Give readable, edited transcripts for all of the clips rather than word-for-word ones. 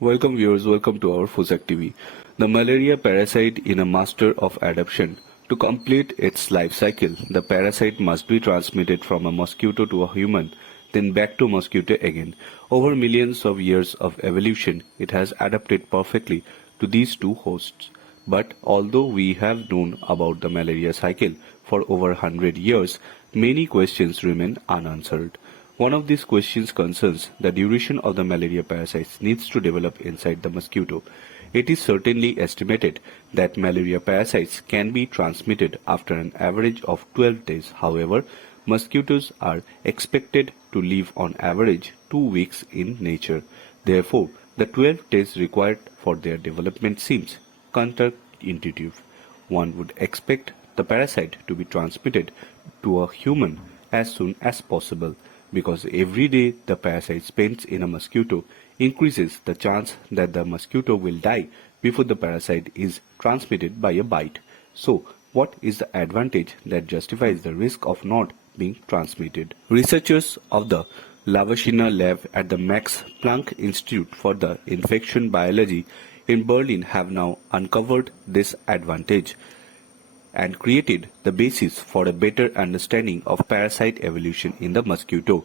Welcome viewers, welcome to our Fusak TV. The malaria parasite is a master of adaptation. To complete its life cycle, the parasite must be transmitted from a mosquito to a human, then back to mosquito again. Over millions of years of evolution, it has adapted perfectly to these two hosts. But although we have known about the malaria cycle for over 100 years, many questions remain unanswered. One of these questions concerns the duration of the malaria parasites needs to develop inside the mosquito. It is certainly estimated that malaria parasites can be transmitted after an average of 12 days. However, mosquitoes are expected to live on average 2 weeks in nature. Therefore, the 12 days required for their development seems counterintuitive. One would expect the parasite to be transmitted to a human as soon as possible, because every day the parasite spends in a mosquito increases the chance that the mosquito will die before the parasite is transmitted by a bite. So, what is the advantage that justifies the risk of not being transmitted? Researchers of the Lavashina lab at the Max Planck Institute for the Infection Biology in Berlin have now uncovered this advantage and created the basis for a better understanding of parasite evolution in the mosquito.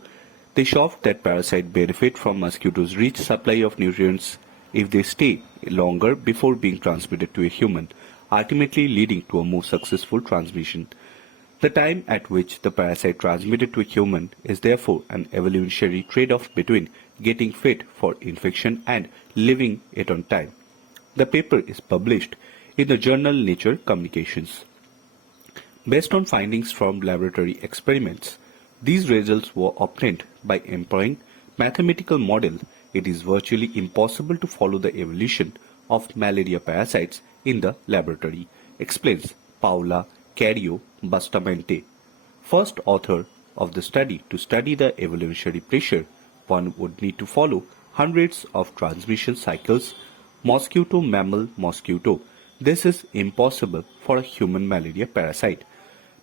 They showed that parasites benefit from mosquitoes' rich supply of nutrients if they stay longer before being transmitted to a human, ultimately leading to a more successful transmission. The time at which the parasite transmitted to a human is therefore an evolutionary trade-off between getting fit for infection and living it on time. The paper is published in the journal Nature Communications. Based on findings from laboratory experiments, these results were obtained by employing mathematical models. It is virtually impossible to follow the evolution of malaria parasites in the laboratory, explains Paola Cario Bustamante, first author of the study. To study the evolutionary pressure, one would need to follow hundreds of transmission cycles, mosquito mammal mosquito. This is impossible for a human malaria parasite.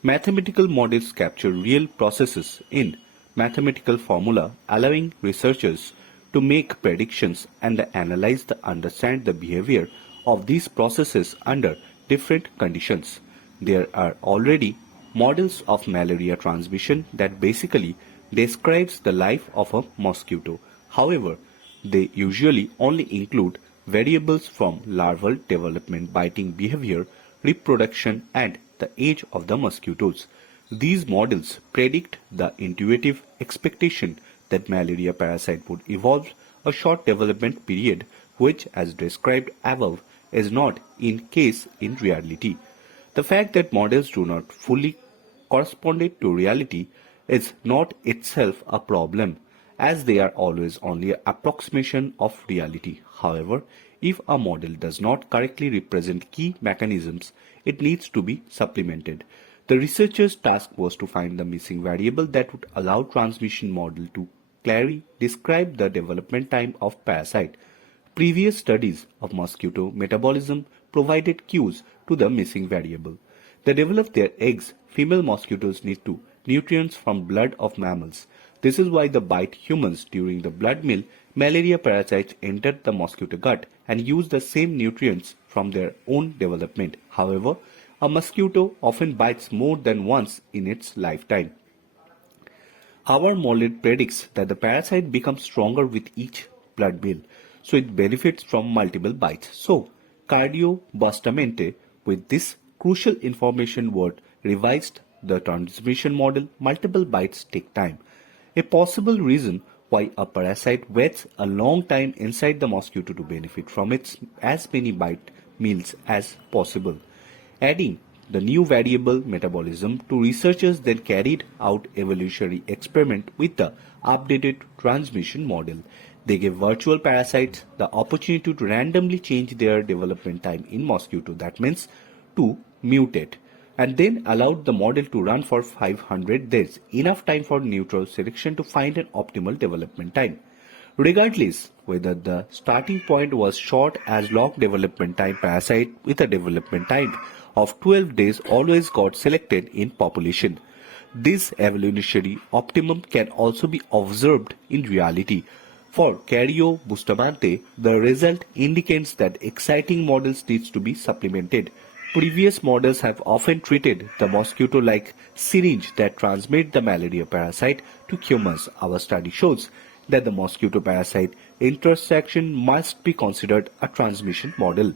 Mathematical models capture real processes in mathematical formula, allowing researchers to make predictions and understand the behavior of these processes under different conditions. There are already models of malaria transmission that basically describes the life of a mosquito. However, they usually only include variables from larval development, biting behavior, reproduction, and the age of the mosquitoes. These models predict the intuitive expectation that malaria parasite would evolve a short development period, which, as described above, is not in case in reality. The fact that models do not fully correspond to reality is not itself a problem, as they are always only an approximation of reality. However, if a model does not correctly represent key mechanisms, it needs to be supplemented. The researchers' task was to find the missing variable that would allow transmission model to clearly describe the development time of parasite. Previous studies of mosquito metabolism provided cues to the missing variable. They develop their eggs. Female mosquitoes need to nutrients from blood of mammals. This is why they bite humans. During the blood meal, malaria parasites enter the mosquito gut and use the same nutrients from their own development. However, a mosquito often bites more than once in its lifetime. Our model predicts that the parasite becomes stronger with each blood meal, so it benefits from multiple bites. So, Cardio Bustamante, with this crucial information, word revised the transmission model. Multiple bites take time. A possible reason why a parasite waits a long time inside the mosquito to benefit from its as many bite meals as possible. Adding the new variable metabolism to researchers then carried out evolutionary experiment with the updated transmission model. They gave virtual parasites the opportunity to randomly change their development time in mosquito, that means to mutate, and then allowed the model to run for 500 days, enough time for neutral selection to find an optimal development time. Regardless whether the starting point was short as long development time, parasite with a development time of 12 days always got selected in population. This evolutionary optimum can also be observed in reality. For Cario Bustamante, the result indicates that exciting models needs to be supplemented. Previous models have often treated the mosquito like syringe that transmit the malaria parasite to humans. Our study shows that the mosquito parasite intersection must be considered a transmission model.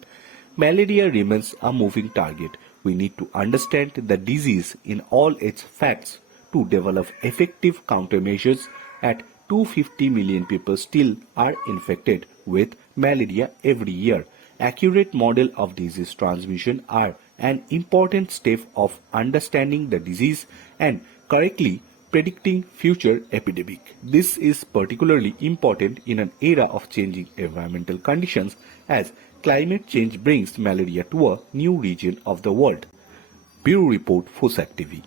Malaria remains a moving target. We need to understand the disease in all its facts to develop effective countermeasures. At 250 million people still are infected with malaria every year. Accurate model of disease transmission are an important step of understanding the disease and correctly predicting future epidemic. This is particularly important in an era of changing environmental conditions as climate change brings malaria to a new region of the world. Bureau Report, FOSAC TV.